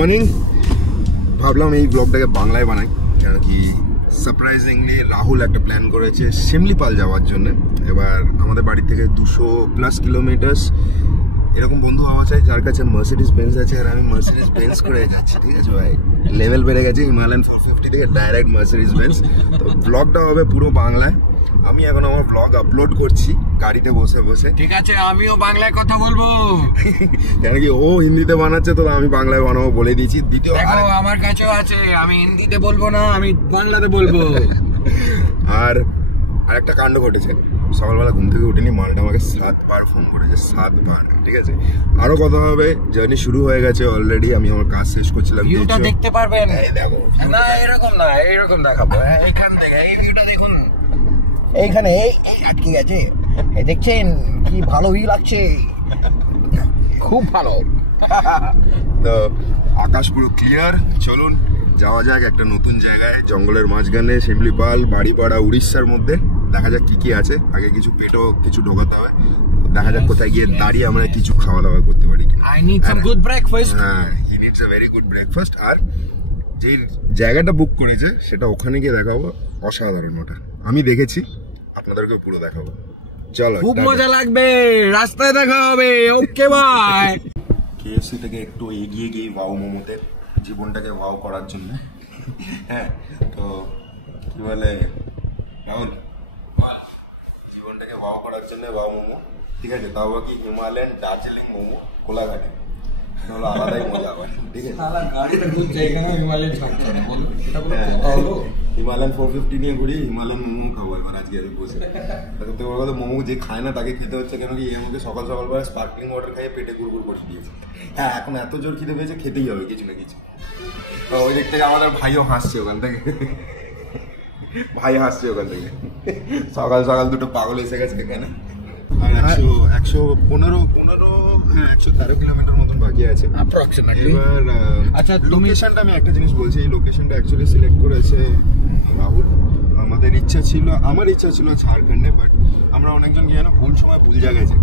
Morning. ভাবলাম এই ব্লগটাকে বাংলায় বানাই, কেন কি সারপ্রাইজিংলি রাহুল একটা প্ল্যান করেছে শিমলিপাল যাওয়ার জন্য। এবার আমাদের বাড়ি থেকে 200+ কিলোমিটার্স এরকম বন্ধু হওয়া চাই যার কাছে মার্সিডিজ বেঞ্জ আছে, আর আমি মার্সিডিজ বেঞ্জ করে যাচ্ছি। ঠিক আছে ভাই, লেভেল বেড়ে গেছে হিমালয়ান 450 থেকে ডাইরেক্ট মার্সিডিজ বেঞ্জ। তো ব্লগটা হবে পুরো বাংলায়। আমি এখন আমার ব্লগ আপলোড করছি গাড়িতে বসে বসে। ঠিক আছে, আমিও বাংলায় কথা বলবো, কেন কি ও হিন্দিতে বানাচ্ছে তো আমি বাংলায় বানাবো বলে দিয়েছি। দ্বিতীয় আমার কাছেও আছে, আমি হিন্দিতে বলবো না, আমি বাংলাতে বলবো। আর আরেকটা কাণ্ড ঘটেছে, সকালবেলা ঘুম থেকে উঠিনি, মালটা আমাকে 7 বার ফোন করেছে, 7 বার। ঠিক আছে, আরো কথা হবে, জার্নি শুরু হয়ে গেছে অলরেডি। আমি আমার কাজ শেষ করছিলাম। ভিউটা দেখতে পারবেন? দেখো না, এরকম না, এইরকম দেখাবো। এইখান থেকে এই ভিউটা দেখুন, এইখানে এই আটকে গেছে, দেখছেন কি ভালো ভিউ লাগছে, খুব ভালো। তো আকাশ পুরো ক্লিয়ার। চলুন যাওয়া যাক একটা নতুন জায়গায়, জঙ্গলের মাঝখানে, শিমলিপাল, বাড়িপাড়া, উড়িষ্যার মধ্যে। দেখা যাক কি কি আছে। আগে কিছু পেটও কিছু ঢোকাতে হবে, দেখা যাক কোথায় গিয়ে দাঁড়িয়ে আমরা কিছু খাওয়া দাওয়া করতে পারি। I need some good breakfast. হ্যাঁ, he needs a very good breakfast. আর যে জায়গাটা বুক করেছে সেটা ওখানে গিয়ে দেখাবো, অসাধারণ। ওটা আমি দেখেছি, আপনাদেরকে পুরো দেখাবো। চলো, খুব মজা লাগবে, রাস্তায় দেখা হবে। Okay bye. KFC থেকে একটু এগিয়ে গিয়ে ওয়াও মোমোতে জীবনটাকে ওয়াও করার জন্য। হ্যাঁ, তো কি বলে রাহুল, জীবনটাকে ওয়াও করার জন্য ওয়াও মোমো। ঠিক আছে, তাও কি হিমালয়ান দার্জিলিং মোমো কোলাঘাটে, তাহলে আলাদাই মজা হয়। ঠিক আছে, হিমালয়ান 450 নিয়ে ঘুরি, হিমালয়ান মোমো খাবো এবার আজকে বসে। সত্যি কথা, মোমো যে খায় না তাকে খেতে হচ্ছে, কেন কি আমাকে সকাল সকালবেলা স্পার্কলিং ওয়াটার খাইয়ে পেটে গুড় করে দিয়েছে। হ্যাঁ, এখন এত জোর খিদে পেয়েছে, খেতেই হবে কিছু না কিছু। তো ওই দিক থেকে আমাদের ভাইও হাসছে ওখান থেকে, ভাই হাসছে ওখান থেকে। সকাল সকাল দুটো পাগল এসে গেছে এখানে। আর 113 কিলোমিটার মতন বাকি আছে অ্যাপ্রক্সিমেটলি। এবার আচ্ছা, লোকেশনটা আমি একটা জিনিস বলছি, এই লোকেশনটা অ্যাকচুয়ালি সিলেক্ট করেছে রাহুল। আমার ইচ্ছা ছিল ঝাড়খণ্ডে, বাট আমরা অনেকজন গিয়ে না ভুল সময় ভুল জায়গায় যাই।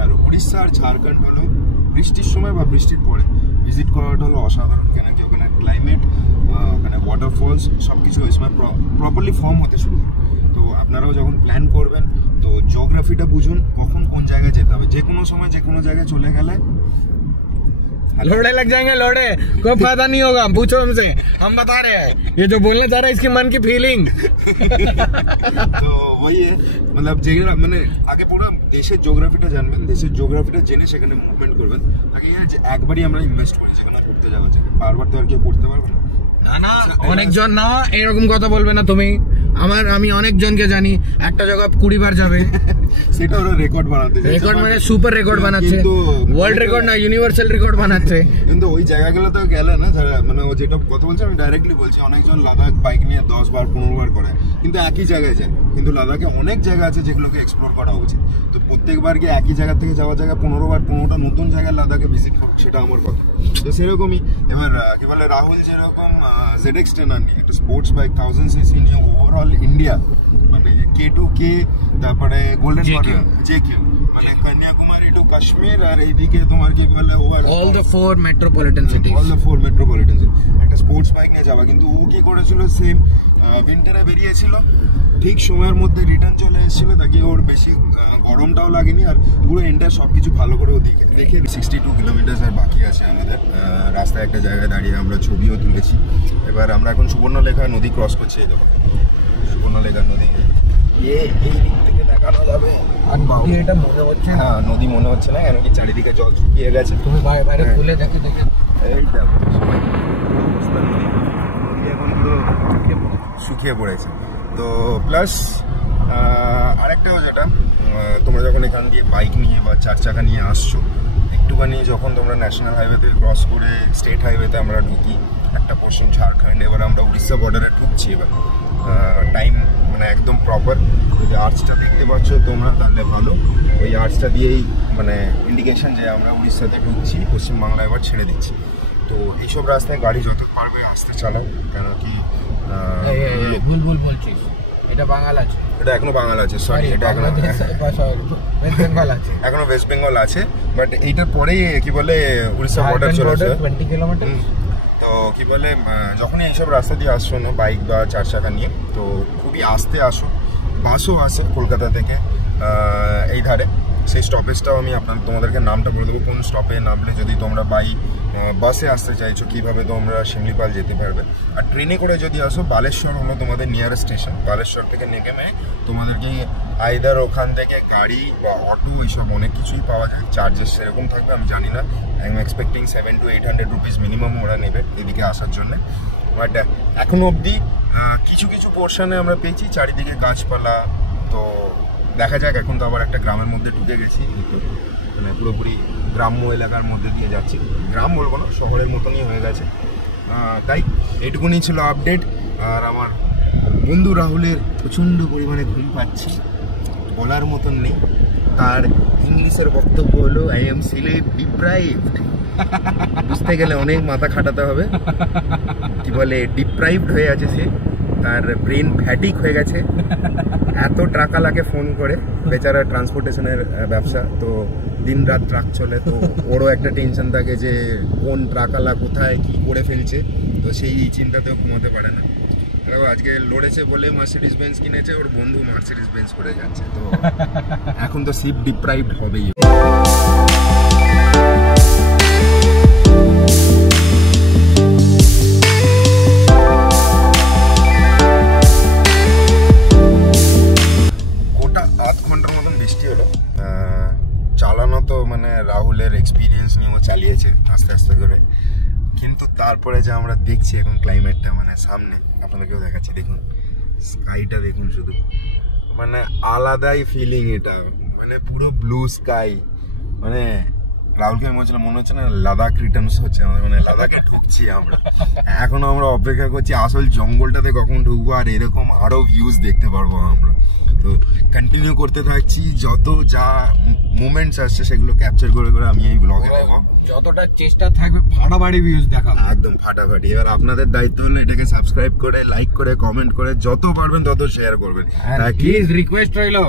আর উড়িষ্যা আর ঝাড়খণ্ড হলো বৃষ্টির সময় বা বৃষ্টির পরে ভিজিট করাটা হলো অসাধারণ, কেন কি ওখানে ক্লাইমেট, ওখানে ওয়াটারফলস সব কিছু ওই সময় প্রপারলি ফর্ম হতে শুরু হয়। তো আপনারাও যখন প্ল্যান করবেন তো জিওগ্রাফিটা বুঝুন, কখন কোন জায়গায় যেতে হবে। যে কোনো সময় যে কোনো জায়গায় চলে গেলে लोड़े लग जाएंगे, लोड़े कोई फायदा नहीं होगा। पूछो हमसे, हम बता रहे हैं, ये जो बोलने जा रहा है इसकी मन की फीलिंग। তো ওই मतलब যেগুলো মানে আগে পুরো দেশের জিওগ্রাফিটা জানবেন, দেশের জিওগ্রাফিটা জেনে সেখানে মুভমেন্ট করবেন। আগে একবারই আমরা ইনভেস্ট করি যেখানে ঘুরতে যাওয়া যায়, বারবার তো আর কেউ করতে পারবে না। না না, অনেকজন না এরকম কথা বলবে না তুমি। আমি অনেকজনকে জানি একটা জায়গা 20 বার যাবে, সেটা ওরা রেকর্ড বানাতে, রেকর্ড মানে সুপার রেকর্ড বানাচ্ছে, ওয়ার্ল্ড রেকর্ড না ইউনিভার্সাল রেকর্ড বানাচ্ছে। কিন্তু ওই জায়গাগুলো তো গেলে না যারা, মানে ও যেটা কথা বলছে আমি ডাইরেক্টলি বলছি, অনেকজন লাদাখ বাইক নিয়ে 10 বার 15 বার করে, কিন্তু একই জায়গায় যায়। কিন্তু লাদাখে অনেক জায়গা আছে যেগুলোকে এক্সপ্লোর করা উচিত। তো প্রত্যেকবার গিয়ে একই জায়গা থেকে যাওয়া জায়গা 15 বার 15টা নতুন জায়গায় লাদাখে ভিজিট করো, সেটা আমার কথা। তো সেরকমই এবার কি বলে রাহুল, যেরকম ZX-10 নিয়ে একটা স্পোর্টস বাইক 1000cc নিয়ে ওভারঅল ইন্ডিয়া, মানে K2K, তারপরে গোল্ডেন JQ, মানে কন্যাকুমারী টু কাশ্মীর, আর এইদিকে তোমার কি বলে অল দ্য 4 মেট্রোপলিটন সিটি, একটা স্পোর্টস বাইক নিয়ে যাওয়া। কিন্তু ও কি করেছিল, সেম উইন্টারে বেরিয়েছিল, ঠিক সময়ের মধ্যে রিটার্ন চলে এসেছিল, তাকে ওর বেশি গরমটাও লাগেনি, আর পুরো এন্টার সবকিছু ভালো করে দেখে 62 কিলোমিটার আর বাকি আছে আমাদের। রাস্তায় একটা জায়গায় দাঁড়িয়ে আমরা ছবিও তুলেছি। এবার আমরা এখন সুবর্ণলেখা নদী ক্রস করছি। এই দেখো সুবর্ণলেখা নদী, এই দিক থেকে দেখানো যাবে। এটা মনে হচ্ছে, হ্যাঁ নদী মনে হচ্ছে না, কেন কি চারিদিকে জল শুকিয়ে গেছে। তুমি বাইরে খুলে দেখে এই দেখো নদী এখন পুরো শুকিয়ে পড়েছে। তো প্লাস আরেকটাও যেটা, তোমরা যখন এখান দিয়ে বাইক নিয়ে বা 4 চাকা নিয়ে আসছো, একটুখানি যখন তোমরা ন্যাশনাল হাইওয়েতে ক্রস করে স্টেট হাইওয়েতে আমরা ঢুকি, একটা পোর্শন ঝাড়খণ্ড, এবার আমরা উড়িষ্যা বর্ডারে ঢুকছি। এবার টাইম মানে একদম প্রপার, যদি আর্চটা দেখতে পাচ্ছ তোমরা তাহলে ভালো, ওই আর্চটা দিয়েই মানে ইন্ডিকেশন যে আমরা উড়িষ্যাতে ঢুকছি, পশ্চিমবাংলা এবার ছেড়ে দিচ্ছি। তো এইসব রাস্তায় গাড়ি যত পারবে আসতে চালাও, কেন কি ভুল বলছিস, এটা বাঙাল আছে, এটা এখনো বাঙাল আছে, সরি এটা এখনো ওয়েস্ট বেঙ্গল আছে, এখনো ওয়েস্ট বেঙ্গল আছে, বাট এইটার পরেই কি বলে উড়িষ্যা বর্ডার চলে আসে 20 কিলোমিটার। তো কী বলে যখনই এইসব রাস্তা দিয়ে আসছো না বাইক বা 4 চাকা নিয়ে, তো খুবই আস্তে আসো। বাসও আসে কলকাতা থেকে এই ধারে, সেই স্টপেজটাও আমি তোমাদেরকে নামটা বলে দেবো কোন স্টপে নামলে যদি তোমরা বাসে আসতে চাইছো কীভাবে তোমরা শিমলিপাল যেতে পারবে। আর ট্রেনে করে যদি আসো বালেশ্বর হলো তোমাদের নিয়ারেস্ট স্টেশন। বালেশ্বর থেকে নেমে তোমাদেরকে আইদার ওখান থেকে গাড়ি বা অটো এইসব অনেক কিছুই পাওয়া যায়। চার্জেস সেরকম থাকবে আমি জানি না, I am expecting 700 to 800 rupees minimum ওরা নেবে এদিকে আসার জন্য। বাট এখনও অবধি কিছু কিছু পোর্শনে আমরা পেয়েছি চারিদিকে গাছপালা। তো দেখা যাক, এখন তো আবার একটা গ্রামের মধ্যে ঢুকে গেছি, মানে পুরোপুরি গ্রাম্য এলাকার মধ্যে দিয়ে যাচ্ছি। গ্রাম বলবো না, শহরের মতনই হয়ে গেছে। তাই এইটুকুনি ছিল আপডেট। আর আমার বন্ধু রাহুলের প্রচণ্ড পরিমাণে ঘুম পাচ্ছি, বলার মতন নেই। তার ইংলিশের বক্তব্য হলো আই এম স্লিপ ডিপ্রাইভড। বুঝতে গেলে অনেক মাথা খাটাতে হবে। কি বলে ডিপ্রাইভড হয়ে আছে সে, তার ব্রেন ফ্যাটিক হয়ে গেছে। এত ট্রাকালাকে ফোন করে, বেচারা ট্রান্সপোর্টেশনের ব্যবসা, তো দিন রাত ট্রাক চলে, তো ওরও একটা টেনশন থাকে যে কোন ট্রাকালা কোথায় কি করে ফেলছে, তো সেই চিন্তাতেও ঘুমাতে পারে না। আজকে লড়েছে বলে মার্সিডিজ বেঞ্জ কিনেছে, ওর বন্ধু মার্সিডিজ বেঞ্জ করে যাচ্ছে, তো এখন তো স্লিপ ডিপ্রাইভড হবেই। চালানো তো মানে রাহুলের এক্সপিরিয়েন্স নিয়ে ও চালিয়েছে আস্তে আস্তে করে, কিন্তু তারপরে যে আমরা দেখছি এখন ক্লাইমেটটা মানে সামনে আপনাদেরকেও দেখাচ্ছি, দেখুন স্কাইটা দেখুন শুধু, মানে আলাদাই ফিলিং এটা, মানে পুরো ব্লু স্কাই। মানে রাহুলকে মনে হচ্ছে না লাদাখ রিটার্নস হচ্ছে, মানে লাদাখে ঢুকছি আমরা। এখনো আমরা অপেক্ষা করছি আসল জঙ্গলটাতে কখন ঢুকবো আর এরকম আরো ভিউজ দেখতে পারবো আমরা। তো কন্টিনিউ করতে থাকছি, যত যা মুভমেন্টস আসছে সেগুলো ক্যাপচার করে করে আমি এই ব্লগে দেবো। যতটা চেষ্টা থাকবে ফাটাফাটি ভিউজ দেখা, একদম ফাটাফাটি। এবার আপনাদের দায়িত্ব হলো এটাকে সাবস্ক্রাইব করে, লাইক করে, কমেন্ট করে, যত পারবেন তত শেয়ার করবেন। প্লিজ রিকোয়েস্ট রইলো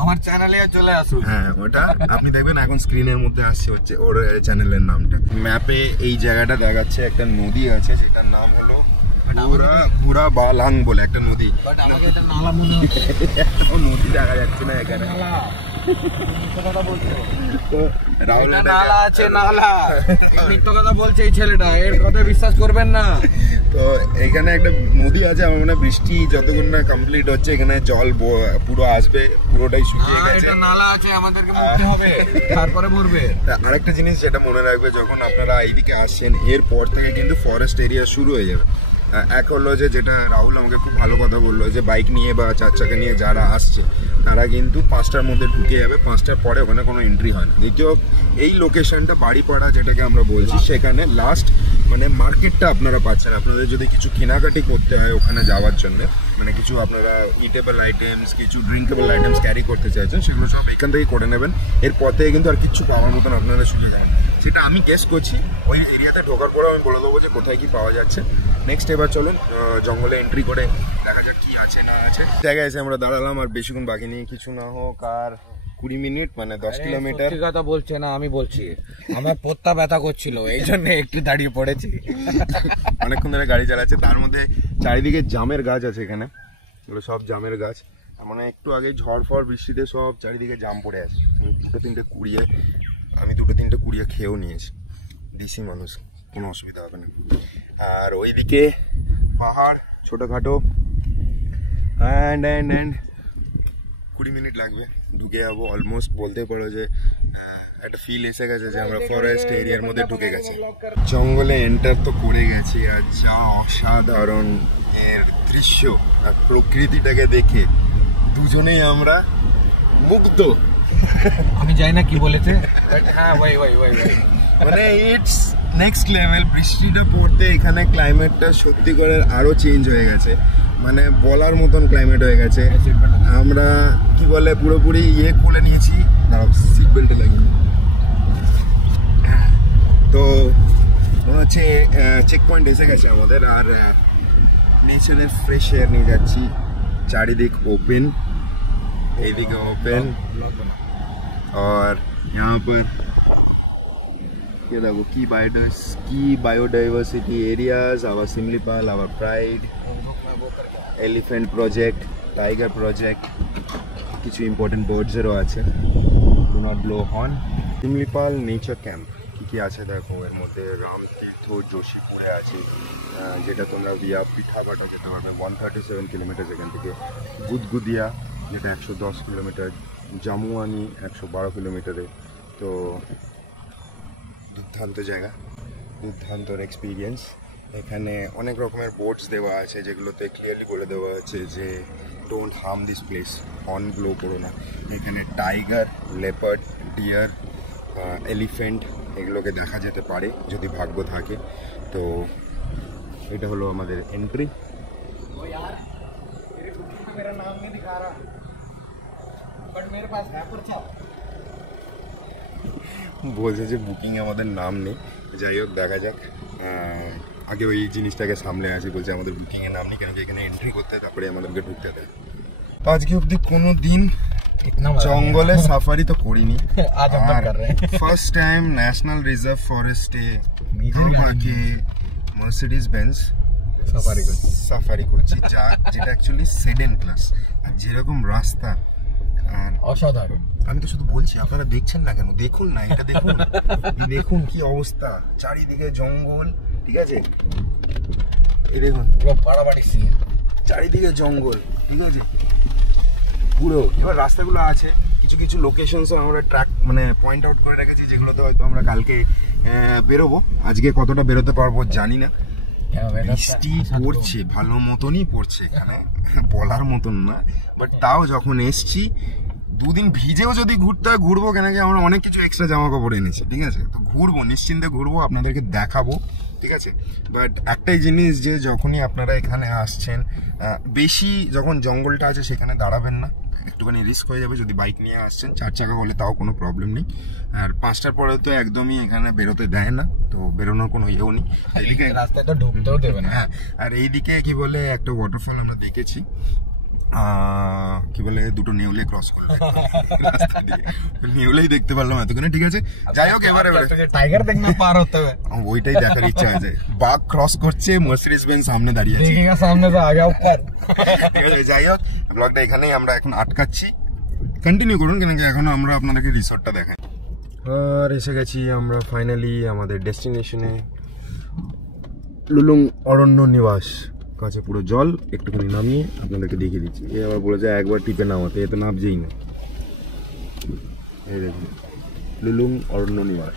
আমার চ্যানেলে চলে আসুন। হ্যাঁ, ওটা আপনি দেখবেন এখন স্ক্রিনের মধ্যে আসছে হচ্ছে ওর চ্যানেলের নামটা। ম্যাপে এই জায়গাটা দেখাচ্ছে একটা নদী আছে যেটার নাম হলো পুরা বালাং বলে একটা নদী। বাট আমাকে এটা নালা মনে হচ্ছে, একটা নদী দেখা যাচ্ছে না এখানে। কথা বলছো তো রাহুল নালা আছে, নালা মিথ্যা কথা বলছে এই ছেলেটা, এর কথা বিশ্বাস করবেন না। তো এখানে একটা নদী আছে, আমার মনে হয় বৃষ্টি যতক্ষণ না কমপ্লিট হচ্ছে এখানে জল পুরো আসবে, পুরোটাই শুকিয়ে গেছে। এটা নালা আছে, আমাদেরকে মুছতে হবে, তারপরে ভরবে। আরেকটা জিনিস যেটা মনে রাখবে, যখন আপনারা এইদিকে আসছেন এরপর থেকে কিন্তু ফরেস্ট এরিয়া শুরু হয়ে যাবে। এক হলো যেটা রাহুল আমাকে খুব ভালো কথা বললো, যে বাইক নিয়ে বা 4 চাকা নিয়ে যারা আসছে তারা কিন্তু 5টার মধ্যে ঢুকে যাবে, 5টার পরে ওখানে কোনো এন্ট্রি হয় না। দ্বিতীয়, এই লোকেশনটা বাড়িপাড়া যেটাকে আমরা বলছি, সেখানে লাস্ট মানে মার্কেটটা আপনারা পাচ্ছেন। আপনাদের যদি কিছু কেনাকাটি করতে হয় ওখানে যাওয়ার জন্য, মানে কিছু আপনারা ইটেবল আইটেমস, কিছু ড্রিঙ্কেবল আইটেমস ক্যারি করতে চাইছেন, সেগুলো সব এখান থেকে করে নেবেন। এর পর থেকে কিন্তু আর কিছু পাওয়ার মতন আপনারা সুবিধা নেই, সেটা আমি গেস করছি। ওই এরিয়াতে ঢোকার পরে আমি বলে দেবো যে কোথায় কি পাওয়া যাচ্ছে। নেক্সট এবার চলুন জঙ্গলে এন্ট্রি করে দেখা যাক কি আছে না আছে। জায়গায় এসে আমরা দাঁড়ালাম, আর বেশিক্ষণ বাকি নেই, কিছু না হোক আর 20 মিনিট, মানে 10 কিলোমিটার। কথা বলছে না, আমি বলছি আমার পোত্তা ব্যথা করছিল, এই জন্য একটু দাঁড়িয়ে পড়েছি। অনেকক্ষণ ধরে গাড়ি চালাচ্ছে, তার মধ্যে চারিদিকে জামের গাছ আছে এখানে, এগুলো সব জামের গাছ। মানে একটু আগে ঝড় ফড় বৃষ্টিতে সব চারিদিকে জাম পড়ে আছে। আমি দুটো তিনটে কুড়িয়ে খেয়েও নিয়েছি, দিশি মানুষ, কোনো অসুবিধা হবে না। আর ওইদিকে পাহাড় ছোটোখাটো, অ্যান্ড 20 মিনিট লাগবে, ঢুকে যাবো অলমোস্ট। বলতে পারো যে একটা ফিল এসে গেছে যে আমরা ফরেস্ট এরিয়ার মধ্যে ঢুকে গেছি। জঙ্গলে এন্টার তো করে গেছি, আর যা অসাধারণ এর দৃশ্য আর প্রকৃতিটাকে দেখে দুজনেই আমরা মুগ্ধ। আমি জানি না কি বলেছে, হ্যাঁ ভাই মানে ইটস নেক্সট লেভেল। বৃষ্টিটা পড়তে এখানে ক্লাইমেটটা সত্যি করে আরো চেঞ্জ হয়ে গেছে, মানে বলার মতন ক্লাইমেট হয়ে গেছে। আমরা কি বলে পুরোপুরি খুলে নিয়েছি, সিট বেল্টে লাগিয়ে। তো মনে হচ্ছে চেক পয়েন্ট এসে গেছে আমাদের, আর নেচারের ফ্রেশ এয়ার নিয়ে যাচ্ছি। চারিদিক ओपन, এইদিকে ओपन, और यहाँ पर ये देखो की biodiversity areas, our Similipal, our pride, elephant project, tiger project, কিছু ইম্পর্টেন্ট বার্ডসেরও আছে। Do not blow horn. Similipal nature camp কী কী আছে দেখো, এর মধ্যে রামতীর্থ যোশীপুরে আছে, যেটা তোমরা ভিয়া পিঠাঘাটও যেতে পারবে 137 কিলোমিটার এখান থেকে, গুদগুদিয়া যেটা 110 কিলোমিটার, জামুয়ানি 112 কিলোমিটারে। তো দুর্দান্ত জায়গা, দুর্দান্ত এক্সপিরিয়েন্স। এখানে অনেক রকমের বোর্ডস দেওয়া আছে যেগুলোতে ক্লিয়ারলি বলে দেওয়া আছে যে don't harm this place, horn blow করো না। এখানে টাইগার, লেপার্ড, ডিয়ার, এলিফেন্ট এগুলোকে দেখা যেতে পারে যদি ভাগ্য থাকে। তো এটা হলো আমাদের এন্ট্রি। বলছে যে বুকিংয়ে আমাদের নাম নেই, যাই হোক দেখা যাক। আগে ওই জিনিসটাকে সামলে আসি, বলছে আমাদের বুকিংয়ে নাম নেই কেন কি এখানে এন্ট্রি করতে তারপরে আমাদেরকে ঢুকতে দেয়। তো আজকে অবধি কোনো দিন জঙ্গলে সাফারি তো করিনি, ফার্স্ট টাইম ন্যাশনাল রিজার্ভ ফরেস্টে মার্সিডিজ বেঞ্জ সাফারি করছি, যেটা অ্যাকচুয়ালি সেডেন ক্লাস। আর যেরকম রাস্তা অসাধারণ, আমি তো শুধু বলছি, আপনারা দেখছেন না কেন? দেখুন না, এটা দেখুন, দেখুন কি অবস্থা, চারিদিকে জঙ্গল, ঠিক আছে? এই দেখুন পুরো পাড়াবাড়ি সিন, চারিদিকে জঙ্গল, ঠিক আছে পুরো। এবার রাস্তাগুলো আছে, কিছু কিছু লোকেশনসও আমরা ট্র্যাক মানে পয়েন্ট আউট করে রেখেছি, যেগুলোতে হয়তো আমরা কালকে বেরোবো। আজকে কতটা বেরোতে পারবো জানি না, বৃষ্টি পড়ছে, ভালো মতনই পড়ছে এখানে, বলার মতন না। বাট তাও যখন এসছি, দুদিন ভিজেও যদি ঘুরতে হয় ঘুরবো, কেন কি আমরা অনেক কিছু এক্সট্রা জামা কাপড় এনেছি, ঠিক আছে? তো ঘুরবো, নিশ্চিন্তে ঘুরবো, আপনাদেরকে দেখাবো, ঠিক আছে? বাট একটাই জিনিস, যে যখনই আপনারা এখানে আসছেন, বেশি যখন জঙ্গলটা আছে সেখানে দাঁড়াবেন না, একটুখানি রিস্ক হয়ে যাবে। যদি বাইক নিয়ে আসছেন 4 চাকা বলে তাও কোনো প্রবলেম নেই। আর 5টার পরে তো একদমই এখানে বেরোতে দেয় না, তো বেরোনোর কোনো ইয়েও নেই। এইদিকে রাস্তায় তো ঢুকতেও দেবে না। হ্যাঁ, আর এইদিকে কি বলে একটা ওয়াটারফল আমরা দেখেছি, কি বলে দুটো নেউলে ক্রস করলো রাস্তা দিয়ে, নেউলেই দেখতে পারলাম এতক্ষণে, ঠিক আছে? যাই হোক, এবারে টাইগার দেখনা পার হতে হবে, ওইটাই দেখার ইচ্ছা আছে। বাঘ ক্রস করছে, মার্সিডিজ বেঞ্জ সামনে দাঁড়িয়ে আছে, সামনে তো আগে উপর, ঠিক আছে? যাই হোক, ব্লগটা এখানেই আমরা এখন আটকাচ্ছি, কন্টিনিউ করুন, কেন কি এখনো আমরা আপনাদেরকে রিসর্টটা দেখাই। আর এসে গেছি আমরা ফাইনালি আমাদের ডেস্টিনেশনে, লুলুং অরণ্য নিবাস। কাছে পুরো জল, একটুখানি নামিয়ে আপনাদেরকে দেখিয়ে দিচ্ছি। এ আবার বলে যায় একবার টিপে নামাতে, এ তো নামছেই না। এই দেখুন লুলুং অরণ্য নিবাস।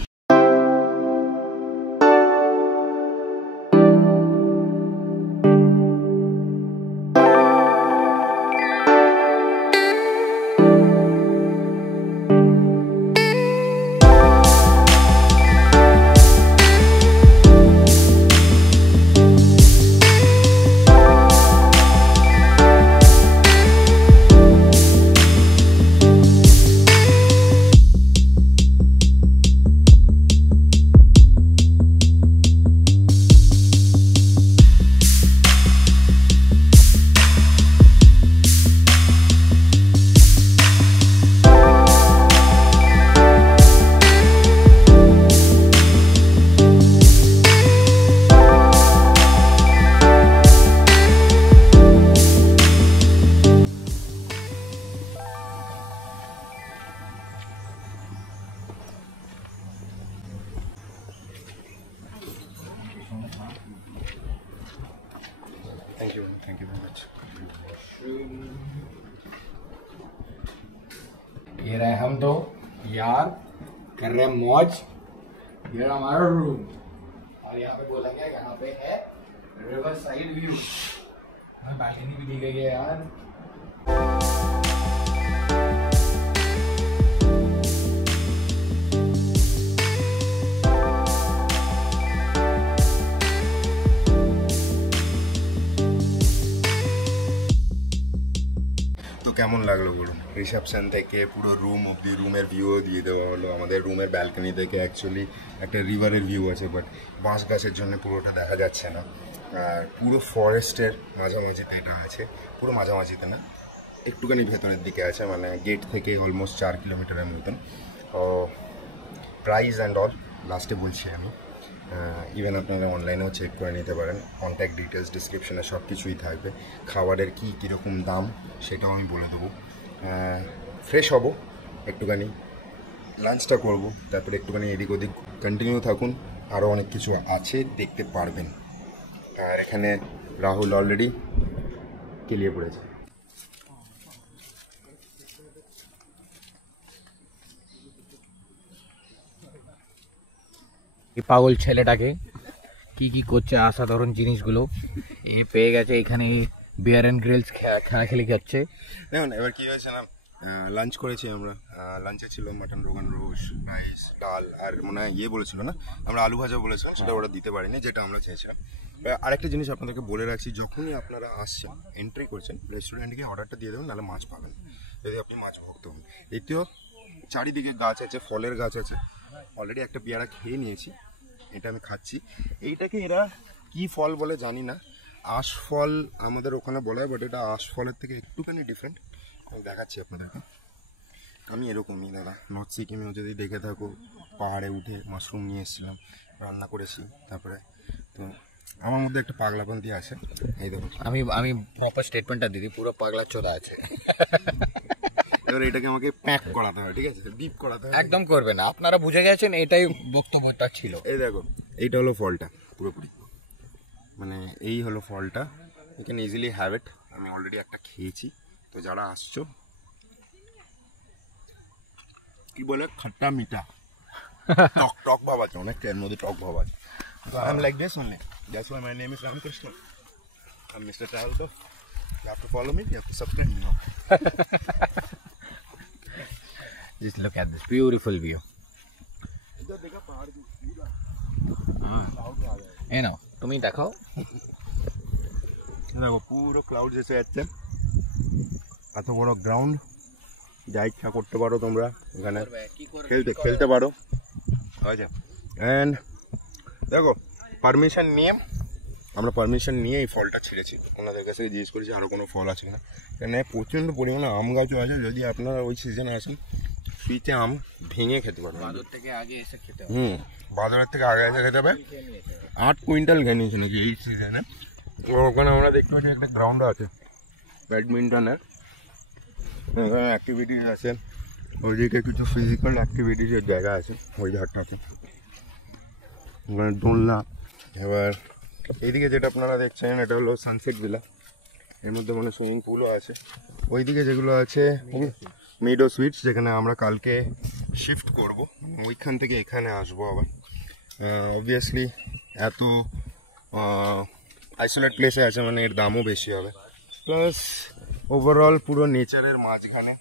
Thank you very much. ये रहे हम दो यार, कर रहे मौज। ये हमारा रूम, और यहाँ पे बोला गया यहाँ पे है रिवर साइड व्यू, बालकनी भी दी गई है यार। কেমন লাগলো বলুন? রিসেপশন থেকে পুরো রুম অব্দি, রুমের ভিউও দিয়ে দেওয়া হলো। আমাদের রুমের ব্যালকনি থেকে অ্যাকচুয়ালি একটা রিভারের ভিউ আছে, বাট বাঁশ গাছের জন্য পুরোটা দেখা যাচ্ছে না। আর পুরো ফরেস্টের মাঝামাঝিতে এটা আছে, পুরো মাঝামাঝিতে না, একটুখানি ভেতরের দিকে আছে, মানে গেট থেকে অলমোস্ট 4 কিলোমিটারের মতন। প্রাইস অ্যান্ড অল লাস্টে বলছি আমি। ইভেন আপনারা অনলাইনেও চেক করে নিতে পারেন, কন্ট্যাক্ট ডিটেলস ডিসক্রিপশনে সব কিছুই থাকবে। খাবারের কীরকম দাম সেটাও আমি বলে দেবো। ফ্রেশ হব, একটুখানি লাঞ্চটা করব, তারপরে একটুখানি এদিক ওদিক কন্টিনিউ থাকুন, আরও অনেক কিছু আছে দেখতে পারবেন। আর এখানে রাহুল অলরেডি কেলিয়ে পড়েছে। এই পাগল ছেলেটাকে কি কি করছে অসাধারণ জিনিসগুলো এ পেয়ে গেছে এখানে। বিয়ার অ্যান্ড গ্রিলস খেলাখেলি করছে। দেখুন এবার কী হয়েছে না, লাঞ্চ করেছি আমরা। লাঞ্চে ছিল মাটন রোগান রোশ, রাইস, ডাল, আর মনে হয় বলেছিল না, আমরা আলু ভাজা বলেছিলাম, সেটা ওরা দিতে পারিনি, যেটা আমরা চেয়েছিলাম। আরেকটা জিনিস আপনাদেরকে বলে রাখছি, যখনই আপনারা আসছেন, এন্ট্রি করছেন, রেস্টুরেন্টকে অর্ডারটা দিয়ে দেবেন, নাহলে মাছ পাবেন যদি আপনি মাছ ভক্ত হন। দ্বিতীয়, চারিদিকে গাছ আছে, ফলের গাছ আছে। অলরেডি একটা পেয়ারা খেয়ে নিয়েছি, এটা আমি খাচ্ছি। এইটাকে এরা কি ফল বলে জানি না, আঁশ ফল আমাদের ওখানে বলা হয়, বাট এটা আঁশ ফলের থেকে একটুখানি ডিফারেন্ট। আমি দেখাচ্ছি আপনাদেরকে। আমি এরকমই দাদা, নর্থ সিকিমেও যদি দেখে থাকো, পাহাড়ে উঠে মাশরুম নিয়ে এসেছিলাম, রান্না করেছি। তারপরে তো আমার মধ্যে একটা পাগলাপন্থী আছে, এই দেখো। আমি প্রপার স্টেটমেন্টটা দিদি, পুরো পাগলা চোদা আছে। এবার এটাকে আমাকে প্যাক করাতে হয়, ঠিক আছে, ডিপ করাতে হয়। একদম করবে না, আপনারা বুঝে গেছেন, এটাই বক্তব্যটা ছিল। এই দেখো, এইটা হলো ফলটা পুরোপুরি, মানে এই হলো ফলটা। You can easily have it. আমি অলরেডি একটা খেয়েছি। তো যারা আসছো, কি বলে, খট্টা মিঠা টক টক ভাব আছে, অনেক এর মধ্যে টক ভাব আছে। তো I am like this only, that's why my name is Ramakrishna. I am mister travel তো you have to follow me, you have to subscribe me. Just look at this beautiful view. এই নাও, তুমি দেখাও। দেখো পুরো ক্লাউড এসে যাচ্ছে, এত বড় গ্রাউন্ড, যা ইচ্ছা করতে পারো তোমরা এখানে, খেলতে পারো। আচ্ছা, অ্যান্ড দেখো পারমিশন নিয়ে এই ফলটা ছিঁড়েছি। ওনাদের কাছে জিজ্ঞেস করেছি আরও কোনো ফল আছে কিনা। এখানে প্রচণ্ড পরিমাণে আম গাছও আছে, যদি আপনারা ওই সিজনে আসেন ফ্রিতে আম ভেঙে খেতে পারবেন। বাজার থেকে আগে এসে খেতে হবে। বাজারের থেকে আগে এসে খেতে হবে। 8 কুইন্টাল খেয়ে নিয়েছে নাকি এই সিজনে। ওখানে আমরা দেখতে পাচ্ছি একটা গ্রাউন্ড আছে ব্যাডমিন্টনের, এখানে অ্যাক্টিভিটিস আছে, ওইদিকে কিছু ফিজিক্যাল অ্যাক্টিভিটিসের জায়গা আছে ওই ধারটাতে, ওখানে দোলনা। এবার এইদিকে যেটা আপনারা দেখছেন এটা হলো সানসেট ভিলা, এর মধ্যে মানে সুইমিং পুলও আছে। ওইদিকে যেগুলো আছে মিডো সুইটস, যেখানে আমরা কালকে শিফট করব, ওইখান থেকে এখানে আসবো আবার। অবভিয়াসলি এত আইসোলেট প্লেসে আছে মানে এর দামও বেশি হবে। প্লাস ওভারঅল পুরো নেচারের মাঝখানে,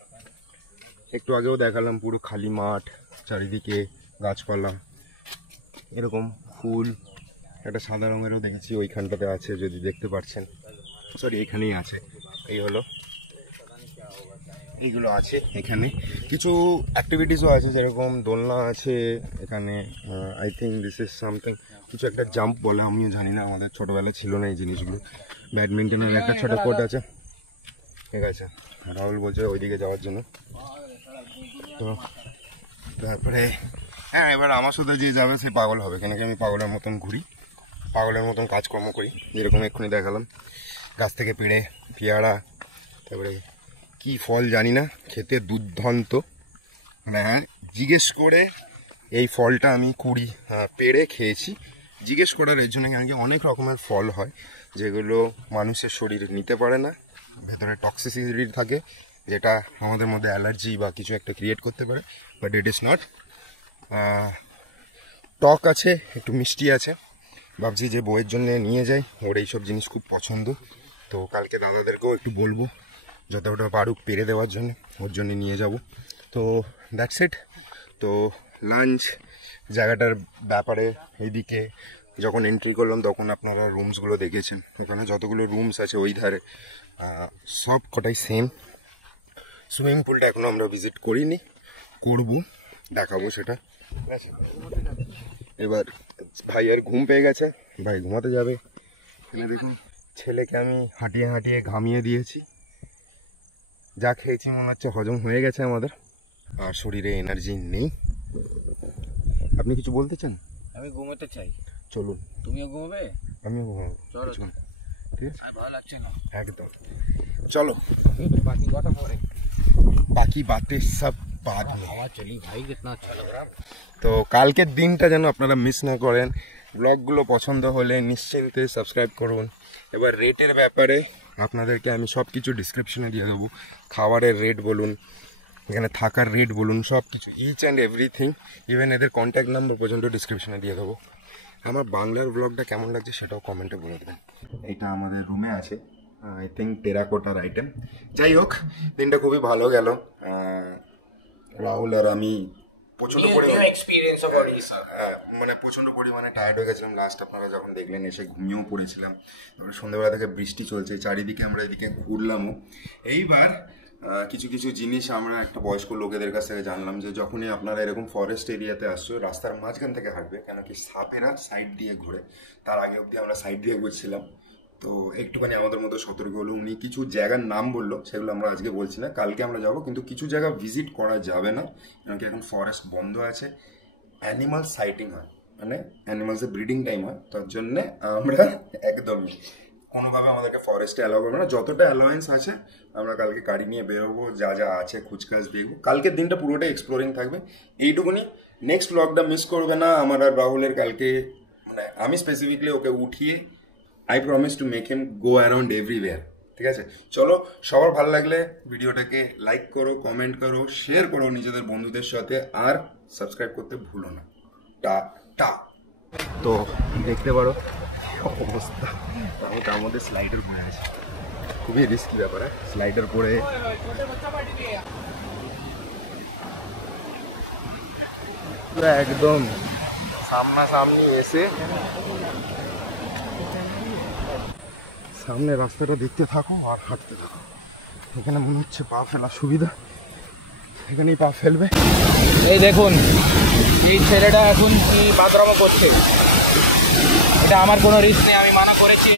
একটু আগেও দেখালাম পুরো খালি মাঠ, চারিদিকে গাছপালা, এরকম ফুল। একটা সাদা রঙেরও দেখেছি ওইখানটাতে আছে, যদি দেখতে পাচ্ছেন, সরি এখানেই আছে। এই হলো, এইগুলো আছে এখানে। কিছু অ্যাক্টিভিটিসও আছে, যেরকম দোলনা আছে এখানে। I think this is something, কিছু একটা জাম্প বলে, আমিও জানি না, আমাদের ছোটোবেলা ছিল না এই জিনিসগুলো। ব্যাডমিন্টনের একটা ছোটো কোর্ট আছে, ঠিক আছে। রাহুল বলছে ওইদিকে যাওয়ার জন্য। তো তারপরে হ্যাঁ, এবার আমার সাথে যে যাবে সে পাগল হবে, কেন কি আমি পাগলের মতন ঘুরি, পাগলের মতন কাজকর্ম করি। যেরকম এক্ষুনি দেখালাম, গাছ থেকে পেড়ে পেয়ারা, তারপরে কি ফল জানি না, খেতে দুর্দান্ত। মানে হ্যাঁ, জিজ্ঞেস করে এই ফলটা আমি পেড়ে খেয়েছি। জিজ্ঞেস করার এর জন্য কেন কি অনেক রকমের ফল হয় যেগুলো মানুষের শরীরে নিতে পারে না, ভেতরে টক্সিসিটি থাকে, যেটা আমাদের মধ্যে অ্যালার্জি বা কিছু একটা ক্রিয়েট করতে পারে, বাট ইট ইজ নট। টক আছে, একটু মিষ্টি আছে। ভাবছি যে বইয়ের জন্য নিয়ে যাই, ওর এইসব জিনিস খুব পছন্দ। তো কালকে দাদাদেরকেও একটু বলবো যতটা পারুক পেরে দেওয়ার জন্য, ওর জন্য নিয়ে যাব। তো দ্যাটস ইট। তো লাঞ্চ জায়গাটার ব্যাপারে, এইদিকে যখন এন্ট্রি করলাম তখন আপনারা রুমসগুলো দেখেছেন, ওখানে যতগুলো রুমস আছে ওই ধারে সব কটাই সেম। সুইমিং পুলটা এখনও আমরা ভিজিট করিনি, করব, দেখাবো সেটা, ঠিক আছে। এবার ভাইয়ের ঘুম পেয়ে গেছে, ভাই ঘুমাতে যাবে। এখানে দেখুন ছেলেকে আমি হাঁটিয়ে হাঁটিয়ে ঘামিয়ে দিয়েছি। যা খেয়েছি মনে হচ্ছে হজম হয়ে গেছে আমাদের, আর শরীরে এনার্জি নেই। আপনি কিছু বলতে চান? আমি ঘুমোতে চাই। চলুন। তুমিও ঘুমাবে? আমিও ঘুমাবো। চলো। কিছুক্ষণ। ঠিক আছে, আর ভালো লাগছে না। একদম। চলো, बाकी কথা পরে। বাকি বাতেं सब बाद में। हवा चली भाई, कितना अच्छा लग रहा है। তো কালকের দিনটা যেন আপনারা মিস না করেন। ব্লগগুলো পছন্দ হলে নিশ্চিন্তে সাবস্ক্রাইব করুন। এবার রেটের ব্যাপারে আপনাদেরকে আমি সব কিছু ডিসক্রিপশনে দিয়ে দেবো। খাবারের রেট বলুন, এখানে থাকার রেট বলুন, সব কিছু ইচ অ্যান্ড এভরিথিং, ইভেন এদের কন্ট্যাক্ট নাম্বার পর্যন্ত ডিসক্রিপশনে দিয়ে দেবো। আমার বাংলার ব্লগটা কেমন লাগছে সেটাও কমেন্টে বলে দেবেন। এটা আমাদের রুমে আছে, আই থিঙ্ক টেরাকোটার আইটেম। যাই হোক, দিনটা খুবই ভালো গেল। রাহুল আর আমি প্রচন্ড পরিমাণে এক্সপেরিয়েন্স অফ ওড়িশা, মানে প্রচন্ড পরিমাণে টায়ার্ড হয়ে গেছিলাম। লাস্ট আপনারা যখন দেখলেন এসে ঘুমিয়েও পড়েছিলাম। তারপরে সন্ধ্যেবেলা থেকে বৃষ্টি চলছে চারিদিকে, আমরা এদিকে ঘুরলামও। এইবার কিছু কিছু জিনিস আমরা একটা বয়স্ক লোকেদের কাছ থেকে জানলাম যে যখনই আপনারা এরকম ফরেস্ট এরিয়াতে আসছো, রাস্তার মাঝখান থেকে হাঁটবে, কেন কি সাপেরা সাইড দিয়ে ঘুরে। তার আগে অবধি আমরা সাইড দিয়ে ঘুরছিলাম, তো একটুখানি আমাদের মতো সতর্ক হলো। উনি কিছু জায়গার নাম বললো, সেগুলো আমরা আজকে বলছি না, কালকে আমরা যাবো। কিন্তু কিছু জায়গা ভিজিট করা যাবে না, কেন কি এখন ফরেস্ট বন্ধ আছে। অ্যানিমাল সাইটিং হয়, মানে অ্যানিমালসের ব্রিডিং টাইম হয়, তার জন্যে আমরা একদমই কোনোভাবে আমাদেরকে ফরেস্টে অ্যালাউ করবো না। যতটা অ্যালাউয়েন্স আছে আমরা কালকে গাড়ি নিয়ে বেরোবো, যা যা আছে খুচকাচ দেখবো। কালকের দিনটা পুরোটাই এক্সপ্লোরিং থাকবে, এইটুকুনি। নেক্সট ব্লগটা মিস করবে না আমার আর রাহুলের। কালকে মানে আমি স্পেসিফিকলি ওকে উঠিয়ে I promise to make him go around everywhere. ঠিক আছে, চলো। সবার ভালো লাগলে ভিডিওটাকে লাইক করো, কমেন্ট করো, শেয়ার করো নিজেদের বন্ধুদের সাথে, আর সাবস্ক্রাইব করতে ভুলো না। টা। তো দেখতে পারো অবস্থা, আমি তার মধ্যে স্লাইডার পরে আছে, খুবই রিস্কি ব্যাপার। স্লাইডার পরে পুরো একদম সামনাসামনি এসে সামনে রাস্তাটা দেখতে থাকো আর হাঁটতে থাকো। এখানে মনে হচ্ছে পা ফেলা সুবিধা, এখানেই পা ফেলবে। এই দেখুন, এই ছেলেটা এখন কি বাথরুমে করছে। এটা আমার কোনো রিস্ক নেই, আমি মানা করেছি।